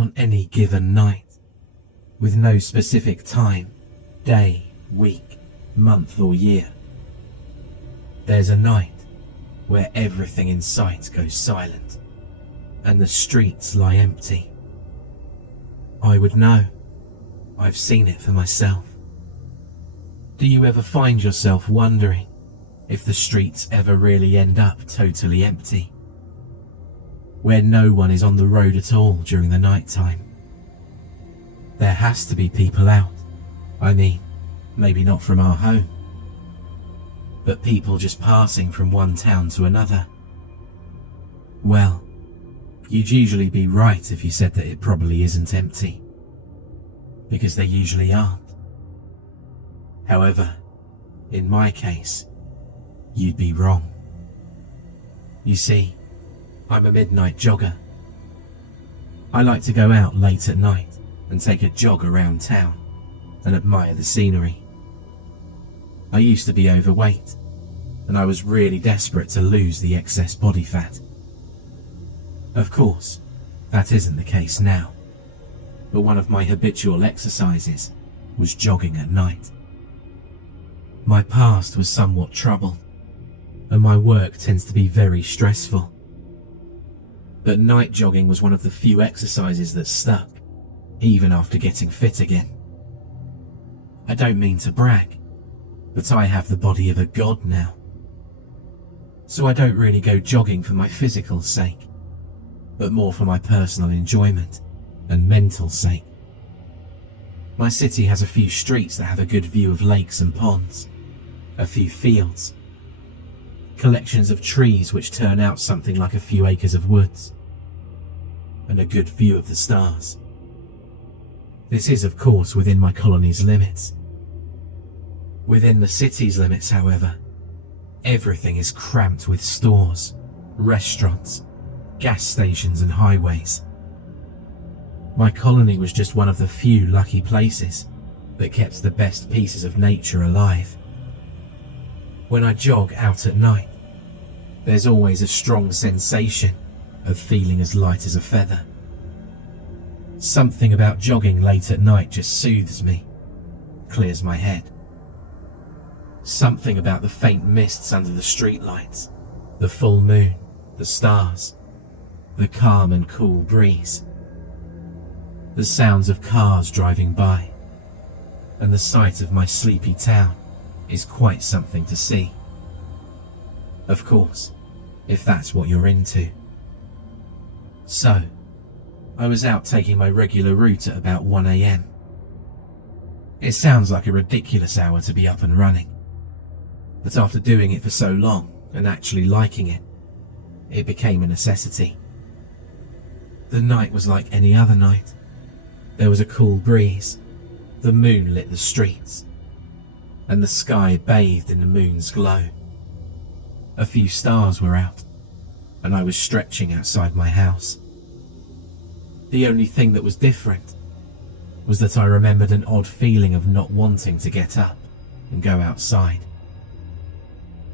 on any given night, with no specific time, day, week, month or year. There's a night where everything in sight goes silent and the streets lie empty. I would know. I've seen it for myself. Do you ever find yourself wondering if the streets ever really end up totally empty, where no one is on the road at all during the night time? There has to be people out. I mean, maybe not from our home, but people just passing from one town to another. Well, you'd usually be right if you said that it probably isn't empty, because they usually aren't. However, in my case, you'd be wrong. You see, I'm a midnight jogger. I like to go out late at night and take a jog around town and admire the scenery. I used to be overweight, and I was really desperate to lose the excess body fat. Of course, that isn't the case now, but one of my habitual exercises was jogging at night. My past was somewhat troubled, and my work tends to be very stressful. But night jogging was one of the few exercises that stuck, even after getting fit again. I don't mean to brag, but I have the body of a god now. So I don't really go jogging for my physical sake, but more for my personal enjoyment and mental sake. My city has a few streets that have a good view of lakes and ponds, a few fields, collections of trees which turn out something like a few acres of woods, and a good view of the stars. This is, of course, within my colony's limits. Within the city's limits, however, everything is cramped with stores, restaurants, gas stations and highways. My colony was just one of the few lucky places that kept the best pieces of nature alive. When I jog out at night, there's always a strong sensation of feeling as light as a feather. Something about jogging late at night just soothes me, clears my head. Something about the faint mists under the streetlights, the full moon, the stars, the calm and cool breeze, the sounds of cars driving by, and the sight of my sleepy town is quite something to see. Of course, if that's what you're into. So, I was out taking my regular route at about 1 AM. It sounds like a ridiculous hour to be up and running, but after doing it for so long and actually liking it, it became a necessity. The night was like any other night. There was a cool breeze, the moon lit the streets, and the sky bathed in the moon's glow. A few stars were out, and I was stretching outside my house. The only thing that was different was that I remembered an odd feeling of not wanting to get up and go outside.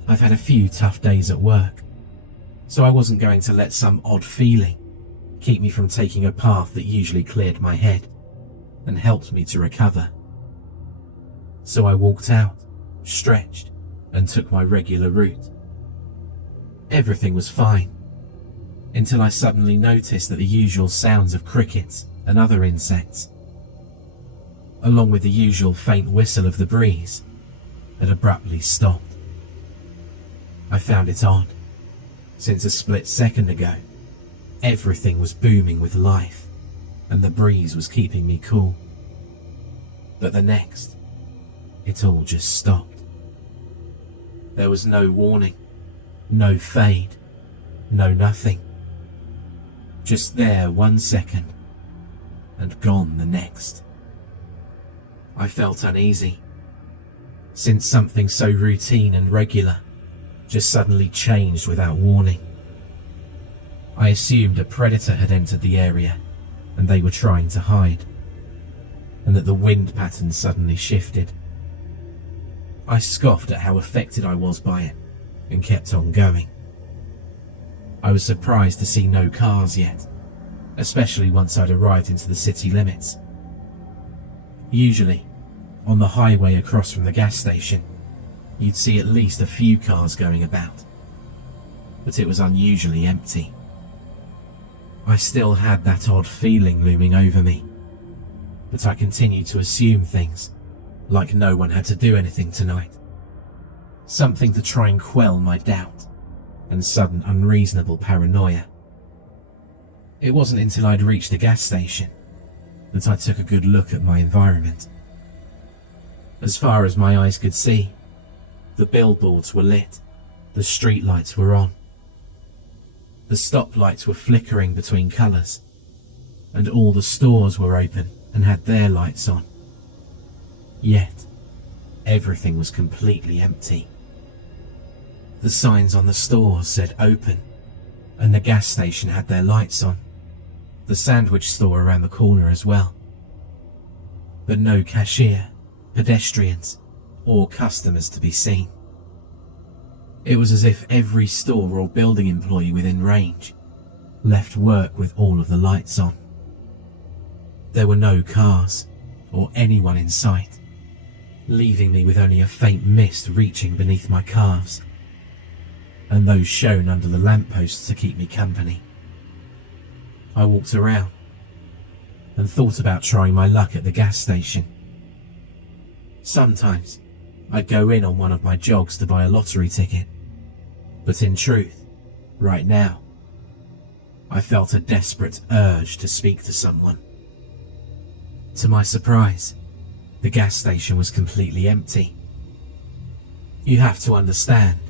I've had a few tough days at work, so I wasn't going to let some odd feeling keep me from taking a path that usually cleared my head and helped me to recover. So I walked out, stretched, and took my regular route. Everything was fine, until I suddenly noticed that the usual sounds of crickets and other insects, along with the usual faint whistle of the breeze, had abruptly stopped. I found it odd, since a split second ago, everything was booming with life, and the breeze was keeping me cool. But the next, it all just stopped. There was no warning, no fade, no nothing. Just there 1 second, and gone the next. I felt uneasy, since something so routine and regular just suddenly changed without warning. I assumed a predator had entered the area, and they were trying to hide, and that the wind pattern suddenly shifted. I scoffed at how affected I was by it, and kept on going. I was surprised to see no cars yet, especially once I'd arrived into the city limits. Usually, on the highway across from the gas station, you'd see at least a few cars going about, but it was unusually empty. I still had that odd feeling looming over me, but I continued to assume things, like no one had to do anything tonight. Something to try and quell my doubt and sudden unreasonable paranoia. It wasn't until I'd reached the gas station that I took a good look at my environment. As far as my eyes could see, the billboards were lit, the streetlights were on. The stoplights were flickering between colours, and all the stores were open and had their lights on. Yet, everything was completely empty. The signs on the stores said open, and the gas station had their lights on, the sandwich store around the corner as well. But no cashier, pedestrians, or customers to be seen. It was as if every store or building employee within range left work with all of the lights on. There were no cars or anyone in sight, leaving me with only a faint mist reaching beneath my calves, and those shown under the lampposts to keep me company. I walked around and thought about trying my luck at the gas station. Sometimes I'd go in on one of my jogs to buy a lottery ticket, but in truth, right now, I felt a desperate urge to speak to someone. To my surprise, the gas station was completely empty. You have to understand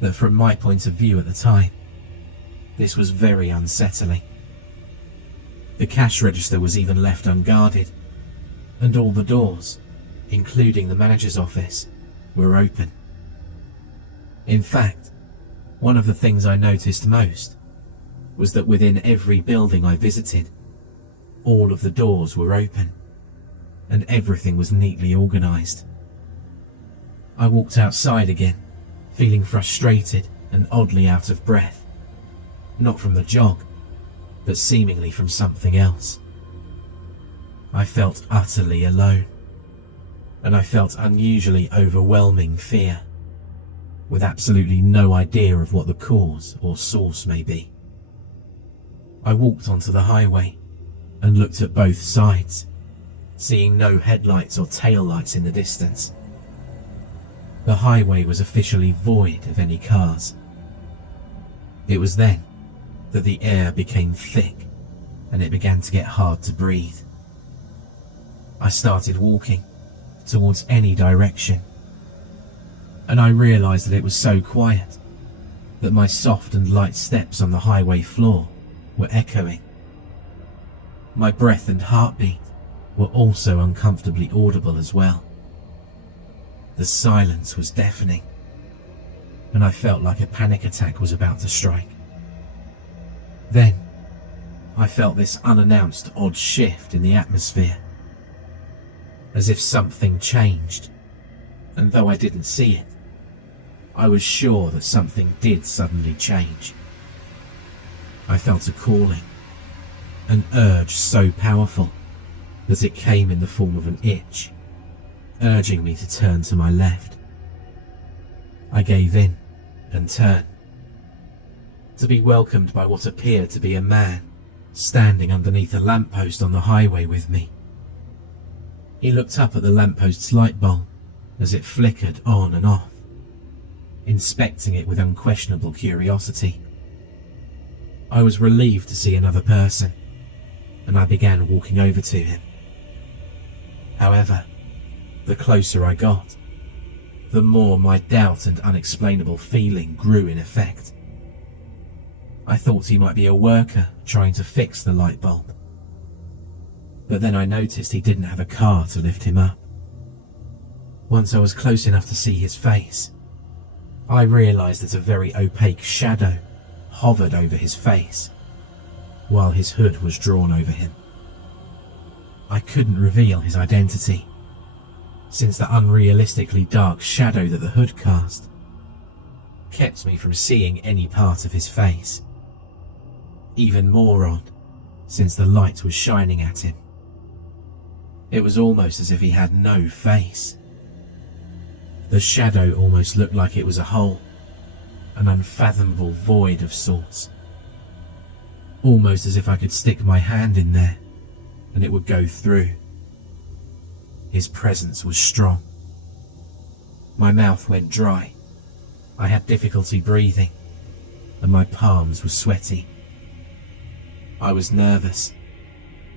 that from my point of view at the time, this was very unsettling. The cash register was even left unguarded, and all the doors, including the manager's office, were open. In fact, one of the things I noticed most was that within every building I visited, all of the doors were open, and everything was neatly organised. I walked outside again, feeling frustrated and oddly out of breath, not from the jog, but seemingly from something else. I felt utterly alone, and I felt unusually overwhelming fear, with absolutely no idea of what the cause or source may be. I walked onto the highway and looked at both sides, seeing no headlights or taillights in the distance. The highway was officially void of any cars. It was then that the air became thick and it began to get hard to breathe. I started walking towards any direction, and I realised that it was so quiet that my soft and light steps on the highway floor were echoing. My breath and heartbeat were also uncomfortably audible as well. The silence was deafening, and I felt like a panic attack was about to strike. Then, I felt this unannounced odd shift in the atmosphere, as if something changed, and though I didn't see it, I was sure that something did suddenly change. I felt a calling, an urge so powerful that it came in the form of an itch, urging me to turn to my left. I gave in and turned, to be welcomed by what appeared to be a man standing underneath a lamppost on the highway with me. He looked up at the lamppost's light bulb as it flickered on and off, inspecting it with unquestionable curiosity. I was relieved to see another person, and I began walking over to him. However, the closer I got, the more my doubt and unexplainable feeling grew in effect. I thought he might be a worker trying to fix the light bulb, but then I noticed he didn't have a car to lift him up. Once I was close enough to see his face, I realised that a very opaque shadow hovered over his face, while his hood was drawn over him. I couldn't reveal his identity, since the unrealistically dark shadow that the hood cast kept me from seeing any part of his face. Even more odd since the light was shining at him. It was almost as if he had no face. The shadow almost looked like it was a hole, an unfathomable void of sorts. Almost as if I could stick my hand in there and it would go through. His presence was strong. My mouth went dry. I had difficulty breathing, and my palms were sweaty. I was nervous,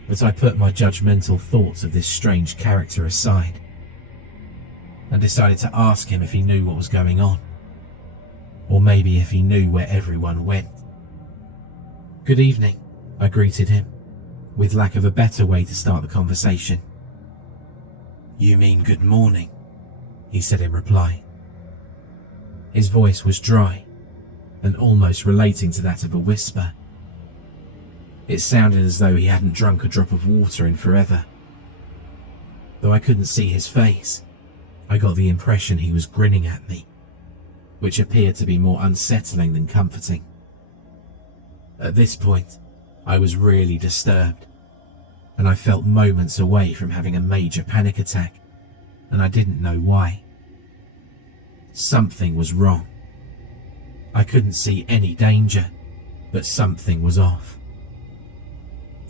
but I put my judgmental thoughts of this strange character aside and decided to ask him if he knew what was going on, or maybe if he knew where everyone went. "Good evening," I greeted him, with lack of a better way to start the conversation. "You mean good morning," he said in reply. His voice was dry and almost relating to that of a whisper. It sounded as though he hadn't drunk a drop of water in forever. Though I couldn't see his face, I got the impression he was grinning at me, which appeared to be more unsettling than comforting. At this point, I was really disturbed, and I felt moments away from having a major panic attack, and I didn't know why. Something was wrong. I couldn't see any danger, but something was off.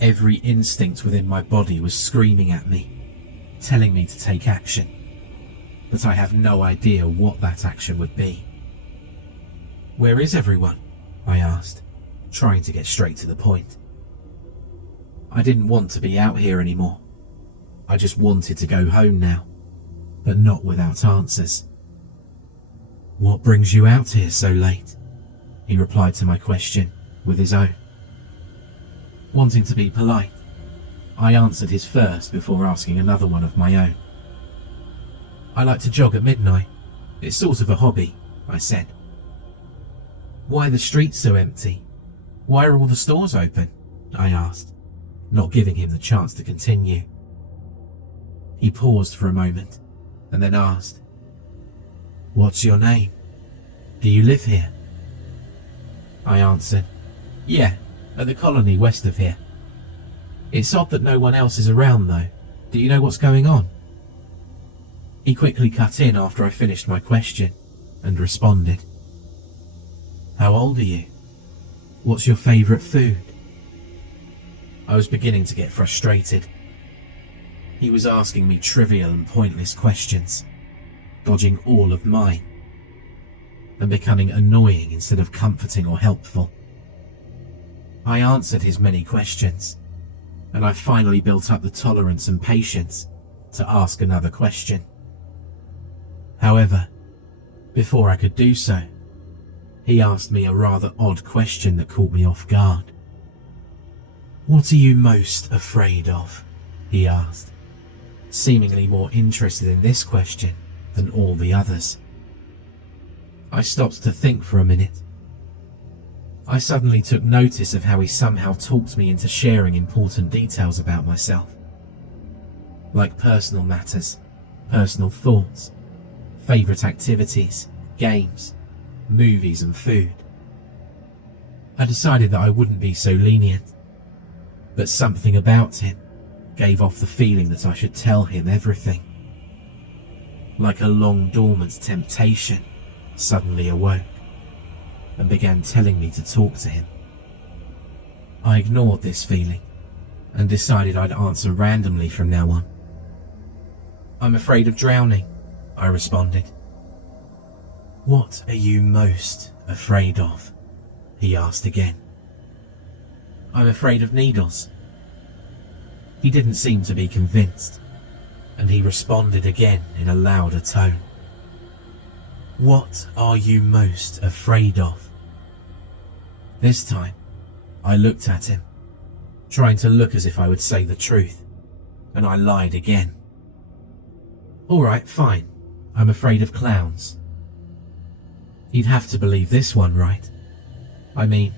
Every instinct within my body was screaming at me, telling me to take action, but I have no idea what that action would be. "Where is everyone?" I asked, trying to get straight to the point. I didn't want to be out here anymore. I just wanted to go home now, but not without answers. "What brings you out here so late?" he replied to my question with his own. Wanting to be polite, I answered his first before asking another one of my own. "I like to jog at midnight. It's sort of a hobby," I said. "Why are the streets so empty? Why are all the stores open?" I asked, not giving him the chance to continue. He paused for a moment and then asked, "What's your name? Do you live here?" I answered, "Yeah, at the colony west of here. It's odd that no one else is around though. Do you know what's going on?" He quickly cut in after I finished my question and responded, "How old are you? What's your favourite food?" I was beginning to get frustrated. He was asking me trivial and pointless questions, dodging all of mine, and becoming annoying instead of comforting or helpful. I answered his many questions, and I finally built up the tolerance and patience to ask another question. However, before I could do so, he asked me a rather odd question that caught me off guard. "What are you most afraid of?" he asked, seemingly more interested in this question than all the others. I stopped to think for a minute. I suddenly took notice of how he somehow talked me into sharing important details about myself, like personal matters, personal thoughts, favourite activities, games, movies and food. I decided that I wouldn't be so lenient, but something about him gave off the feeling that I should tell him everything. Like a long dormant temptation suddenly awoke and began telling me to talk to him. I ignored this feeling and decided I'd answer randomly from now on. "I'm afraid of drowning," I responded. "What are you most afraid of?" he asked again. "I'm afraid of needles." He didn't seem to be convinced, and he responded again in a louder tone. "What are you most afraid of?" This time, I looked at him, trying to look as if I would say the truth, and I lied again. "All right, fine. I'm afraid of clowns." He'd have to believe this one, right? I mean,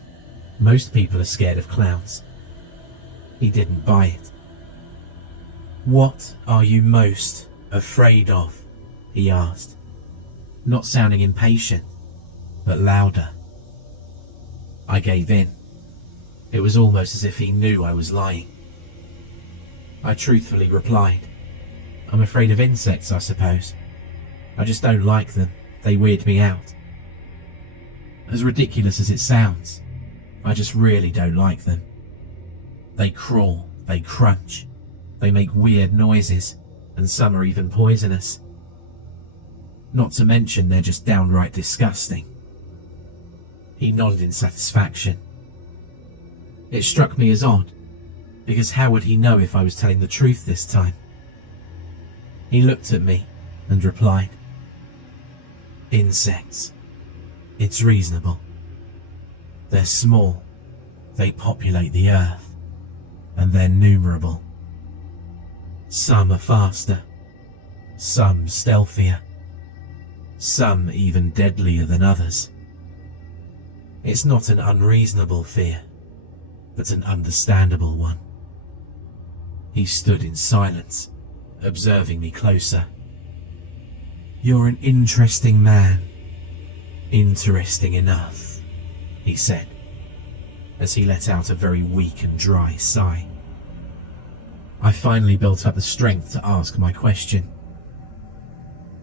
most people are scared of clowns. He didn't buy it. "What are you most afraid of?" he asked, not sounding impatient, but louder. I gave in. It was almost as if he knew I was lying. I truthfully replied, "I'm afraid of insects, I suppose. I just don't like them. They weird me out. As ridiculous as it sounds, I just really don't like them. They crawl, they crunch, they make weird noises, and some are even poisonous. Not to mention they're just downright disgusting." He nodded in satisfaction. It struck me as odd, because how would he know if I was telling the truth this time? He looked at me and replied, "Insects. It's reasonable. They're small, they populate the earth, and they're numerable. Some are faster, some stealthier, some even deadlier than others. It's not an unreasonable fear, but an understandable one." He stood in silence, observing me closer. "You're an interesting man. Interesting enough," he said, as he let out a very weak and dry sigh. I finally built up the strength to ask my question.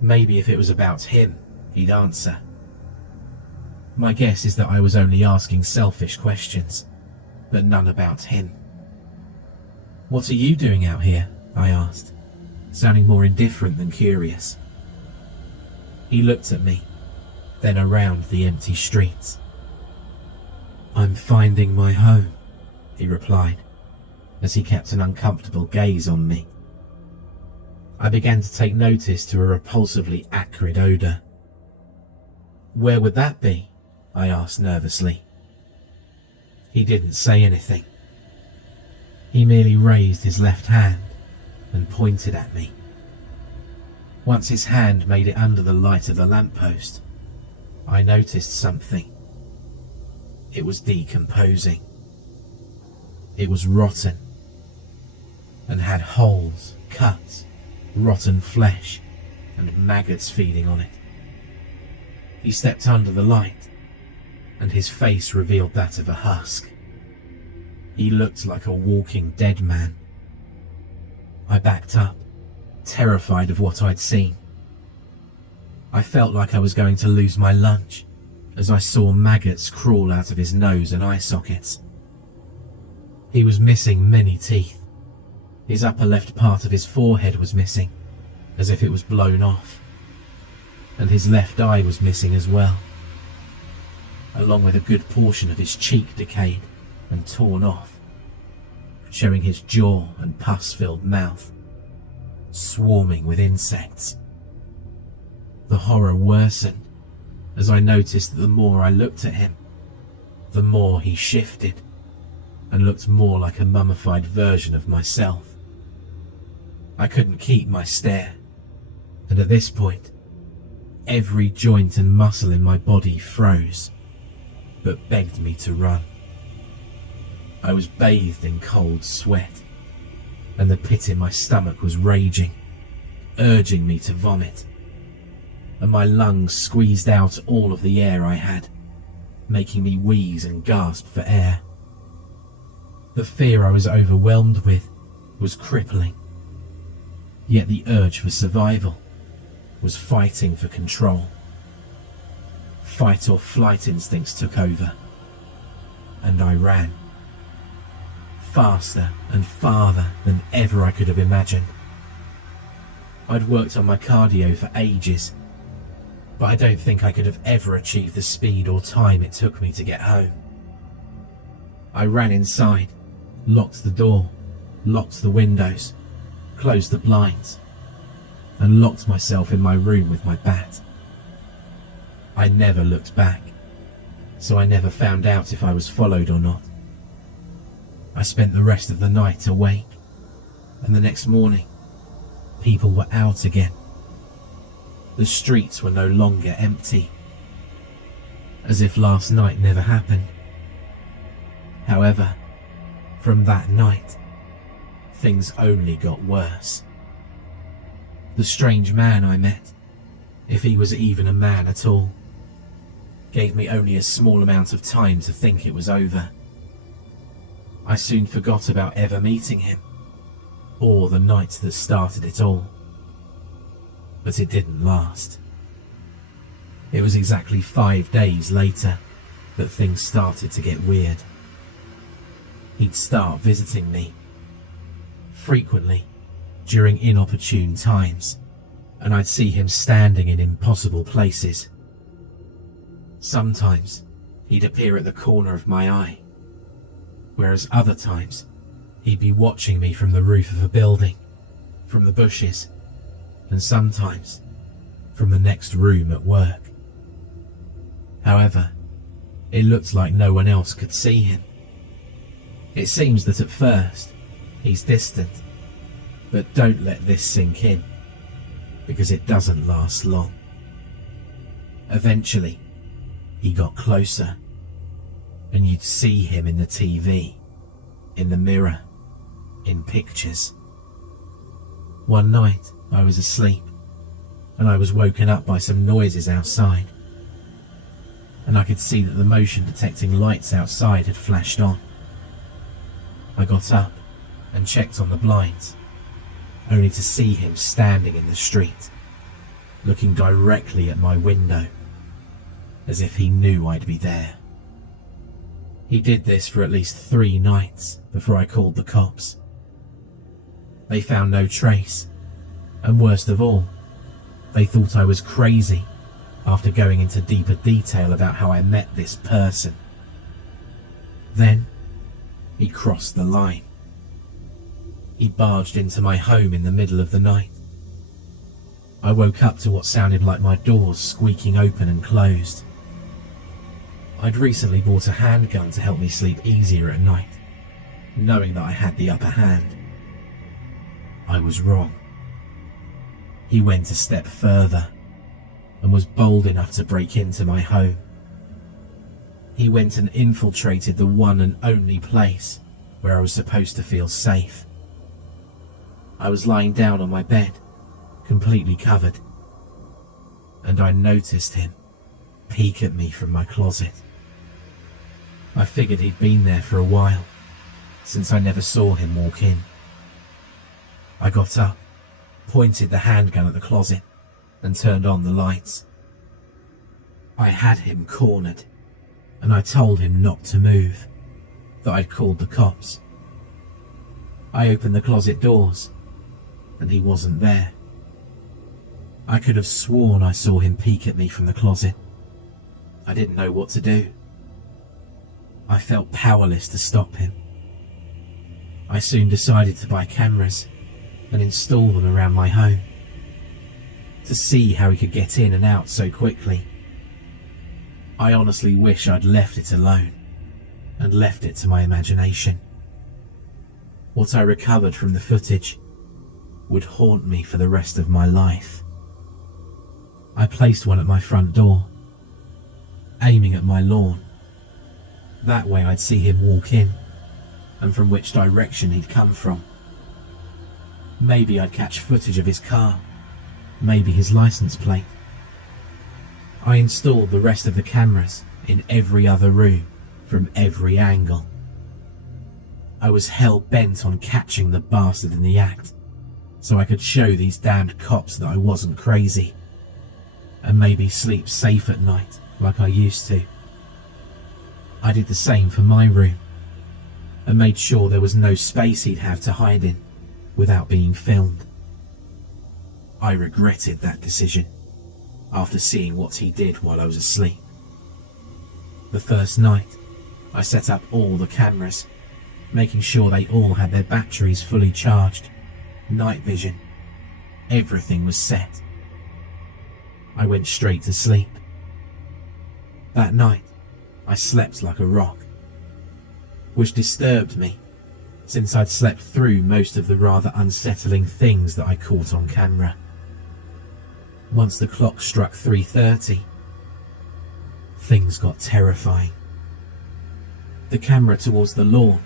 Maybe if it was about him, he'd answer. My guess is that I was only asking selfish questions, but none about him. "What are you doing out here?" I asked, sounding more indifferent than curious. He looked at me, then around the empty streets. "I'm finding my home," he replied, as he kept an uncomfortable gaze on me. I began to take notice to a repulsively acrid odour. "Where would that be?" I asked nervously. He didn't say anything. He merely raised his left hand and pointed at me. Once his hand made it under the light of the lamppost, I noticed something. It was decomposing. It was rotten and had holes, cuts, rotten flesh, and maggots feeding on it. He stepped under the light, and his face revealed that of a husk. He looked like a walking dead man. I backed up, terrified of what I'd seen. I felt like I was going to lose my lunch as I saw maggots crawl out of his nose and eye sockets. He was missing many teeth. His upper left part of his forehead was missing, as if it was blown off, and his left eye was missing as well, along with a good portion of his cheek decayed and torn off, showing his jaw and pus-filled mouth, swarming with insects. The horror worsened as I noticed that the more I looked at him, the more he shifted and looked more like a mummified version of myself. I couldn't keep my stare, and at this point, every joint and muscle in my body froze, but begged me to run. I was bathed in cold sweat, and the pit in my stomach was raging, urging me to vomit, and my lungs squeezed out all of the air I had, making me wheeze and gasp for air. The fear I was overwhelmed with was crippling, yet the urge for survival was fighting for control. Fight or flight instincts took over, and I ran. Faster and farther than ever I could have imagined. I'd worked on my cardio for ages, but I don't think I could have ever achieved the speed or time it took me to get home. I ran inside, locked the door, locked the windows, closed the blinds, and locked myself in my room with my bat. I never looked back, so I never found out if I was followed or not. I spent the rest of the night awake, and the next morning, people were out again. The streets were no longer empty, as if last night never happened. However, from that night, things only got worse. The strange man I met, if he was even a man at all, gave me only a small amount of time to think it was over. I soon forgot about ever meeting him, or the night that started it all. But it didn't last. It was exactly 5 days later that things started to get weird. He'd start visiting me, frequently, during inopportune times, and I'd see him standing in impossible places. Sometimes he'd appear at the corner of my eye, whereas other times he'd be watching me from the roof of a building, from the bushes, and sometimes from the next room at work. However, it looked like no one else could see him. It seems that at first he's distant, but don't let this sink in, because it doesn't last long. Eventually, he got closer, and you'd see him in the TV, in the mirror, in pictures. One night, I was asleep, and I was woken up by some noises outside, and I could see that the motion detecting lights outside had flashed on. I got up and checked on the blinds, only to see him standing in the street, looking directly at my window, as if he knew I'd be there. He did this for at least 3 nights before I called the cops. They found no trace, and worst of all, they thought I was crazy after going into deeper detail about how I met this person. Then, he crossed the line. He barged into my home in the middle of the night. I woke up to what sounded like my doors squeaking open and closed. I'd recently bought a handgun to help me sleep easier at night, knowing that I had the upper hand. I was wrong. He went a step further and was bold enough to break into my home. He went and infiltrated the one and only place where I was supposed to feel safe. I was lying down on my bed, completely covered, and I noticed him peek at me from my closet. I figured he'd been there for a while, since I never saw him walk in. I got up, pointed the handgun at the closet, and turned on the lights. I had him cornered, and I told him not to move, that I'd called the cops. I opened the closet doors, and he wasn't there. I could have sworn I saw him peek at me from the closet. I didn't know what to do. I felt powerless to stop him. I soon decided to buy cameras and install them around my home, to see how he could get in and out so quickly. I honestly wish I'd left it alone and left it to my imagination. What I recovered from the footage would haunt me for the rest of my life. I placed one at my front door, aiming at my lawn. That way I'd see him walk in, and from which direction he'd come from. Maybe I'd catch footage of his car, maybe his license plate. I installed the rest of the cameras in every other room, from every angle. I was hell-bent on catching the bastard in the act, so I could show these damned cops that I wasn't crazy, and maybe sleep safe at night like I used to. I did the same for my room, and made sure there was no space he'd have to hide in without being filmed. I regretted that decision after seeing what he did while I was asleep. The first night, I set up all the cameras, making sure they all had their batteries fully charged, night vision, everything was set. I went straight to sleep. That night, I slept like a rock, which disturbed me, since I'd slept through most of the rather unsettling things that I caught on camera. Once the clock struck 3:30, things got terrifying. The camera towards the lawn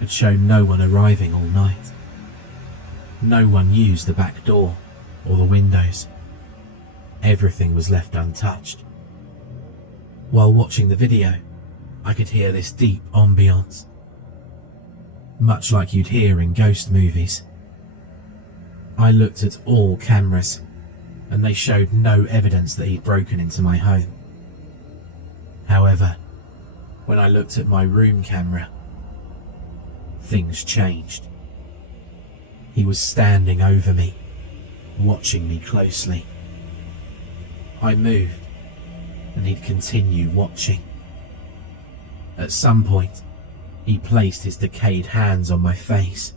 had shown no one arriving all night. No one used the back door or the windows. Everything was left untouched. While watching the video, I could hear this deep ambiance. much like you'd hear in ghost movies. I looked at all cameras, and they showed no evidence that he'd broken into my home. However, when I looked at my room camera, things changed. He was standing over me, watching me closely. I moved, and he'd continue watching. At some point, he placed his decayed hands on my face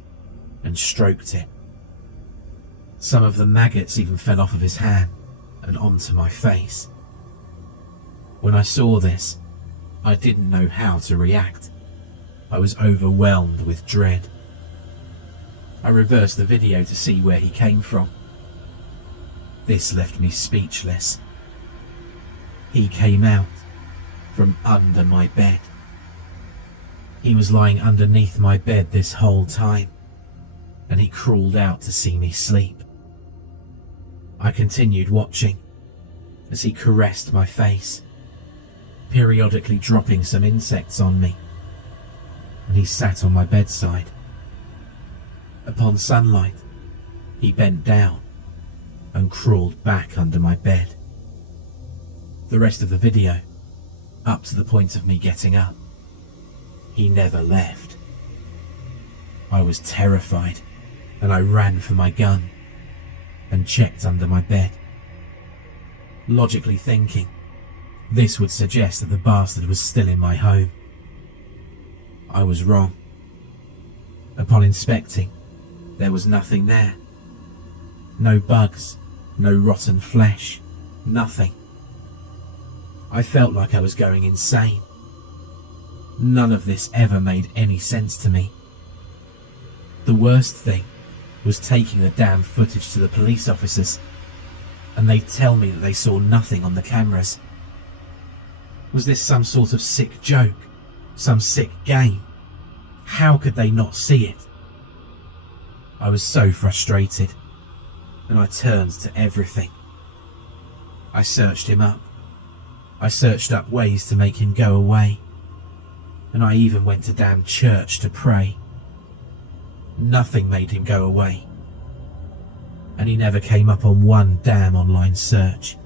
and stroked it. Some of the maggots even fell off of his hand and onto my face. When I saw this, I didn't know how to react. I was overwhelmed with dread. I reversed the video to see where he came from. This left me speechless. He came out from under my bed. He was lying underneath my bed this whole time, and he crawled out to see me sleep. I continued watching as he caressed my face, periodically dropping some insects on me, and he sat on my bedside. Upon sunlight, he bent down and crawled back under my bed. The rest of the video, up to the point of me getting up, he never left. I was terrified, and I ran for my gun and checked under my bed, logically thinking this would suggest that the bastard was still in my home. I was wrong. Upon inspecting, there was nothing there. No bugs, no rotten flesh, nothing. I felt like I was going insane. None of this ever made any sense to me. The worst thing was taking the damn footage to the police officers, and they tell me that they saw nothing on the cameras. Was this some sort of sick joke? Some sick game? How could they not see it? I was so frustrated, and I turned to everything. I searched him up. I searched up ways to make him go away, and I even went to damn church to pray. Nothing made him go away, and he never came up on one damn online search.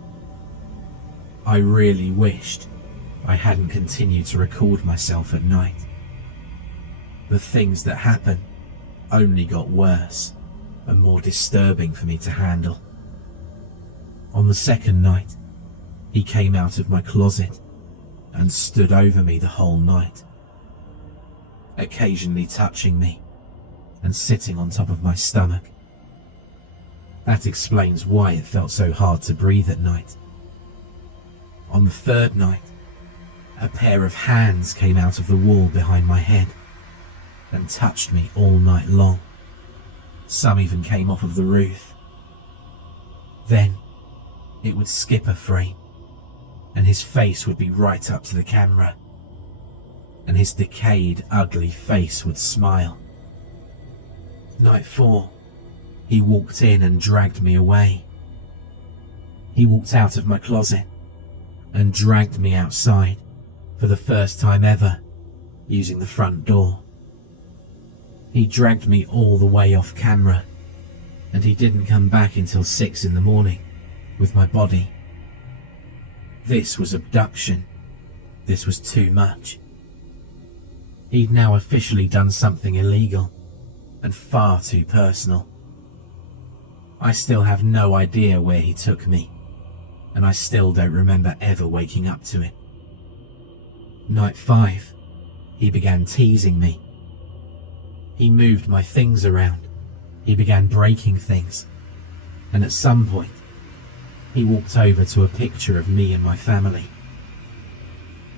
I really wished I hadn't continued to record myself at night. The things that happened only got worse and more disturbing for me to handle. On the second night, he came out of my closet and stood over me the whole night, occasionally touching me and sitting on top of my stomach. That explains why it felt so hard to breathe at night. On the third night, a pair of hands came out of the wall behind my head and touched me all night long. Some even came off of the roof. Then it would skip a frame, and his face would be right up to the camera, and his decayed, ugly face would smile. Night 4, he walked in and dragged me away. He walked out of my closet and dragged me outside for the first time ever, using the front door. He dragged me all the way off camera, and he didn't come back until 6 in the morning with my body. This was abduction. This was too much. He'd now officially done something illegal and far too personal. I still have no idea where he took me, and I still don't remember ever waking up to it. Night 5, he began teasing me. He moved my things around. He began breaking things, and at some point, he walked over to a picture of me and my family.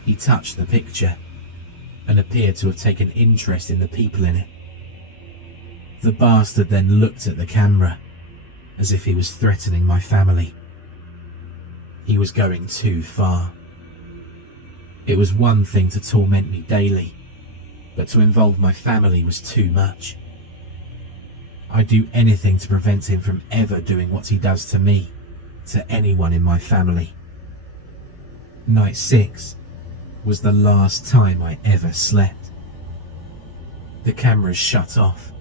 He touched the picture and appeared to have taken interest in the people in it. The bastard then looked at the camera as if he was threatening my family. He was going too far. It was one thing to torment me daily, but to involve my family was too much. I'd do anything to prevent him from ever doing what he does to me, to anyone in my family. Night 6 was the last time I ever slept. The cameras shut off,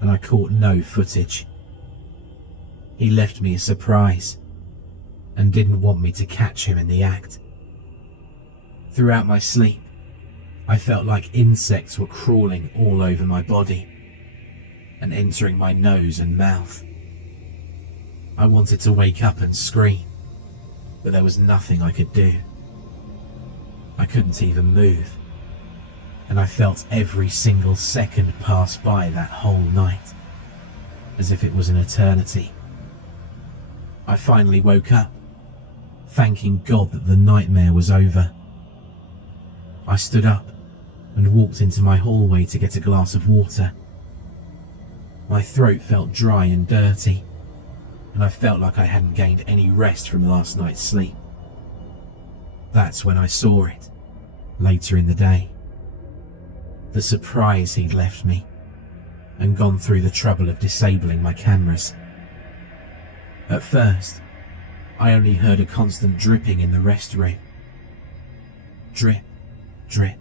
and I caught no footage. He left me a surprise, and didn't want me to catch him in the act. Throughout my sleep, I felt like insects were crawling all over my body and entering my nose and mouth. I wanted to wake up and scream, but there was nothing I could do. I couldn't even move, and I felt every single second pass by that whole night, as if it was an eternity. I finally woke up, thanking God that the nightmare was over. I stood up and walked into my hallway to get a glass of water. My throat felt dry and dirty, and I felt like I hadn't gained any rest from last night's sleep. That's when I saw it, later in the day. The surprise he'd left me, and gone through the trouble of disabling my cameras. At first, I only heard a constant dripping in the rest room. Drip, drip,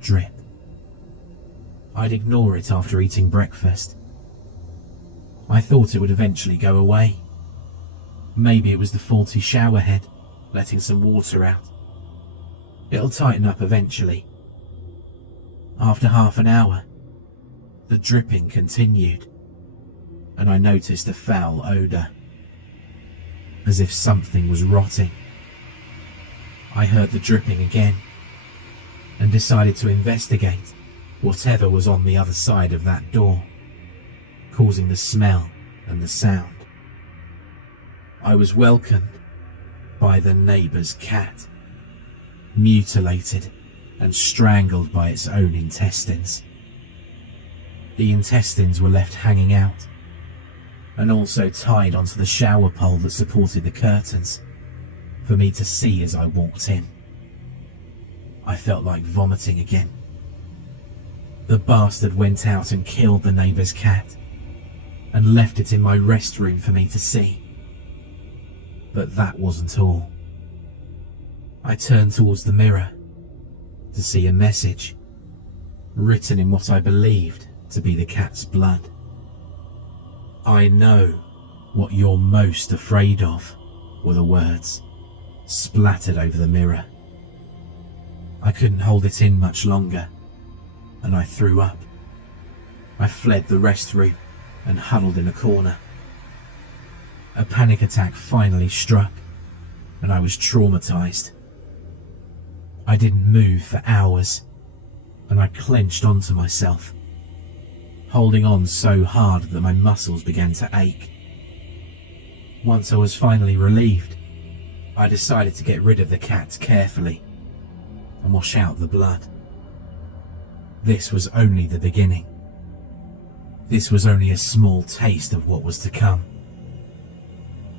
drip. I'd ignore it after eating breakfast. I thought it would eventually go away. Maybe it was the faulty shower head, letting some water out. It'll tighten up eventually. After half an hour, the dripping continued, and I noticed a foul odour, as if something was rotting. I heard the dripping again, and decided to investigate whatever was on the other side of that door, causing the smell and the sound. I was welcomed by the neighbour's cat, mutilated and strangled by its own intestines. The intestines were left hanging out, and also tied onto the shower pole that supported the curtains, for me to see as I walked in. I felt like vomiting again. The bastard went out and killed the neighbour's cat, and left it in my rest room for me to see. But that wasn't all. I turned towards the mirror to see a message, written in what I believed to be the cat's blood. "I know what you're most afraid of," were the words, splattered over the mirror. I couldn't hold it in much longer, and I threw up. I fled the rest room and huddled in a corner. A panic attack finally struck, and I was traumatized. I didn't move for hours, and I clenched onto myself, holding on so hard that my muscles began to ache. Once I was finally relieved, I decided to get rid of the cat carefully and wash out the blood. This was only the beginning. This was only a small taste of what was to come.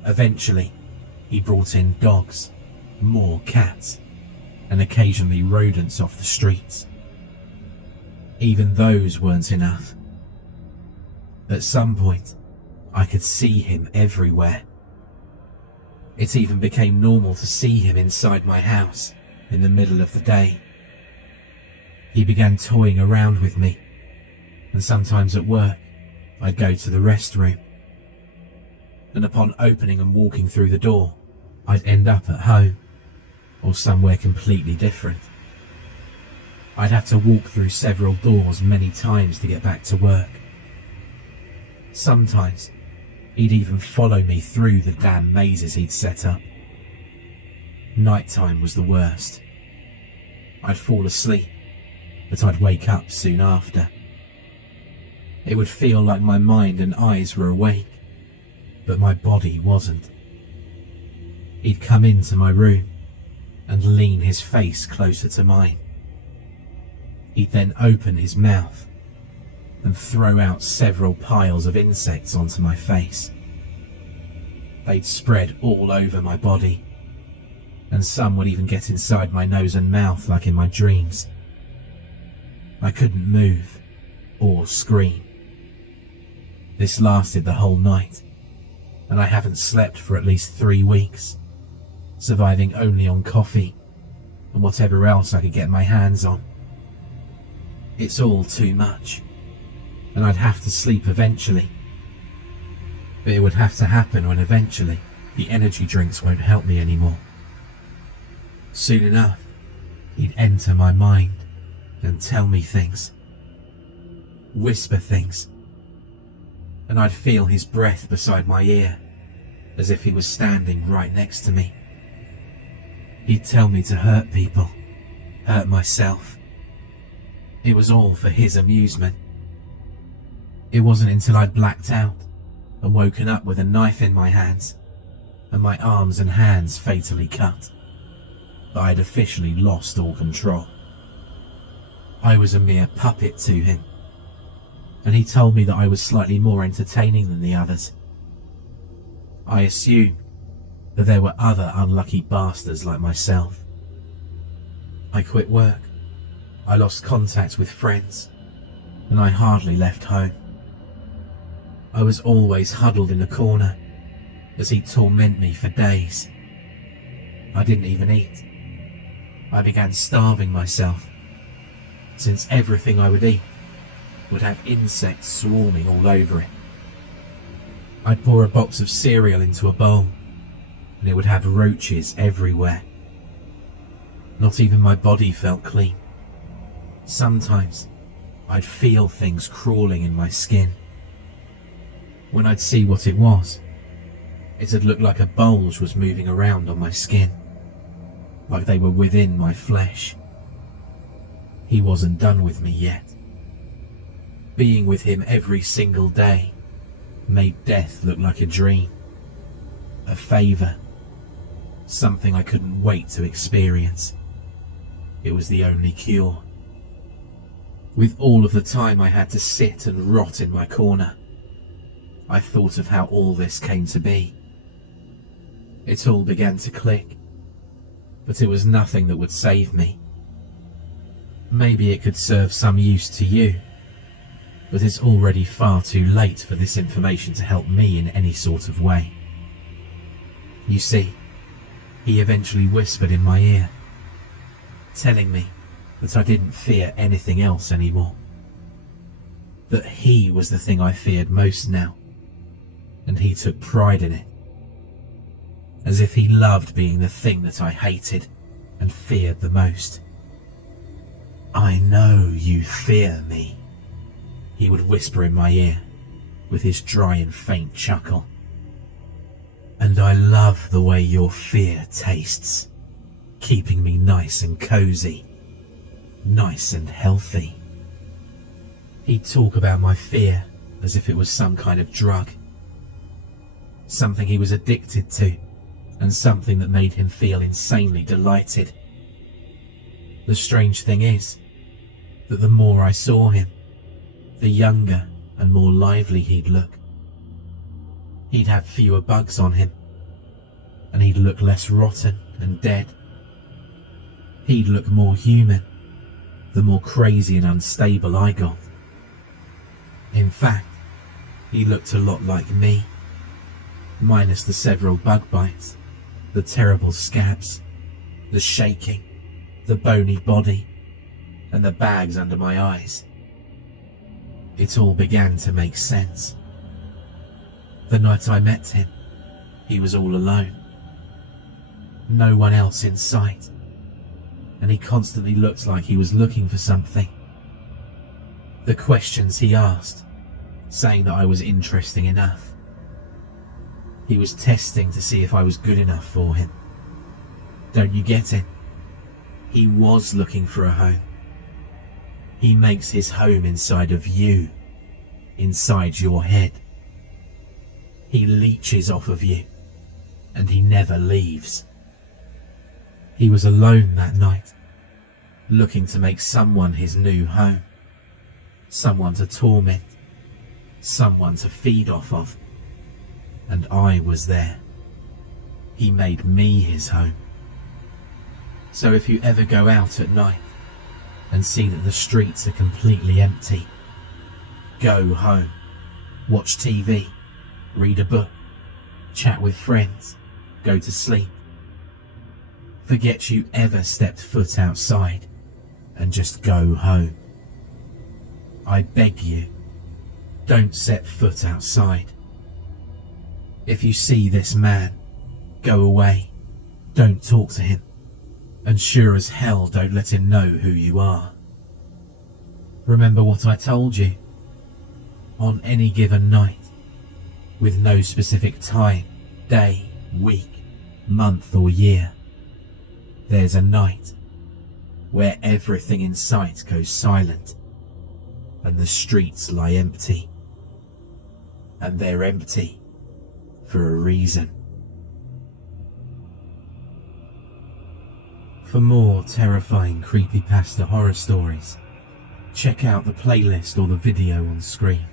Eventually, he brought in dogs, more cats, and occasionally rodents off the streets. Even those weren't enough. At some point, I could see him everywhere. It even became normal to see him inside my house in the middle of the day. He began toying around with me, and sometimes at work, I'd go to the rest room. And upon opening and walking through the door, I'd end up at home, or somewhere completely different. I'd have to walk through several doors many times to get back to work. Sometimes, he'd even follow me through the damn mazes he'd set up. Nighttime was the worst. I'd fall asleep, but I'd wake up soon after. It would feel like my mind and eyes were awake, but my body wasn't. He'd come into my room and lean his face closer to mine. He'd then open his mouth and throw out several piles of insects onto my face. They'd spread all over my body, and some would even get inside my nose and mouth like in my dreams. I couldn't move or scream. This lasted the whole night, and I haven't slept for at least 3 weeks, surviving only on coffee and whatever else I could get my hands on. It's all too much. and I'd have to sleep eventually. But it would have to happen when eventually the energy drinks won't help me anymore. Soon enough, he'd enter my mind and tell me things, whisper things, and I'd feel his breath beside my ear as if he was standing right next to me. He'd tell me to hurt people, hurt myself. It was all for his amusement. It wasn't until I'd blacked out and woken up with a knife in my hands and my arms and hands fatally cut that I'd officially lost all control. I was a mere puppet to him, and he told me that I was slightly more entertaining than the others. I assumed that there were other unlucky bastards like myself. I quit work, I lost contact with friends, and I hardly left home. I was always huddled in a corner as he'd torment me for days. I didn't even eat. I began starving myself, since everything I would eat would have insects swarming all over it. I'd pour a box of cereal into a bowl, and it would have roaches everywhere. Not even my body felt clean. Sometimes I'd feel things crawling in my skin. When I'd see what it was, it'd look like a bulge was moving around on my skin, like they were within my flesh. He wasn't done with me yet. Being with him every single day made death look like a dream, a favour, something I couldn't wait to experience. It was the only cure. With all of the time I had to sit and rot in my corner, I thought of how all this came to be. It all began to click, but it was nothing that would save me. Maybe it could serve some use to you, but it's already far too late for this information to help me in any sort of way. You see, he eventually whispered in my ear, telling me that I didn't fear anything else anymore. That he was the thing I feared most now, and he took pride in it. As if he loved being the thing that I hated and feared the most. "I know you fear me," he would whisper in my ear with his dry and faint chuckle. "And I love the way your fear tastes, keeping me nice and cozy, nice and healthy." He'd talk about my fear as if it was some kind of drug, something he was addicted to, and something that made him feel insanely delighted. The strange thing is that the more I saw him, the younger and more lively he'd look. He'd have fewer bugs on him, and he'd look less rotten and dead. He'd look more human, the more crazy and unstable I got. In fact, he looked a lot like me, minus the several bug bites, the terrible scabs, the shaking, the bony body, and the bags under my eyes. It all began to make sense. The night I met him, he was all alone. No one else in sight, and he constantly looked like he was looking for something. The questions he asked, saying that I was interesting enough. He was testing to see if I was good enough for him. Don't you get it? He was looking for a home. He makes his home inside of you, inside your head. He leeches off of you, and he never leaves. He was alone that night, looking to make someone his new home, someone to torment, someone to feed off of, and I was there. He made me his home. So if you ever go out at night and see that the streets are completely empty, go home, watch TV, read a book, chat with friends, go to sleep. Forget you ever stepped foot outside and just go home. I beg you, Don't set foot outside. If you see this man, go away. Don't talk to him. And sure as hell don't let him know who you are. Remember what I told you? On any given night, with no specific time, day, week, month or year, there's a night where everything in sight goes silent and the streets lie empty. And they're empty for a reason. For more terrifying creepypasta horror stories, check out the playlist or the video on screen.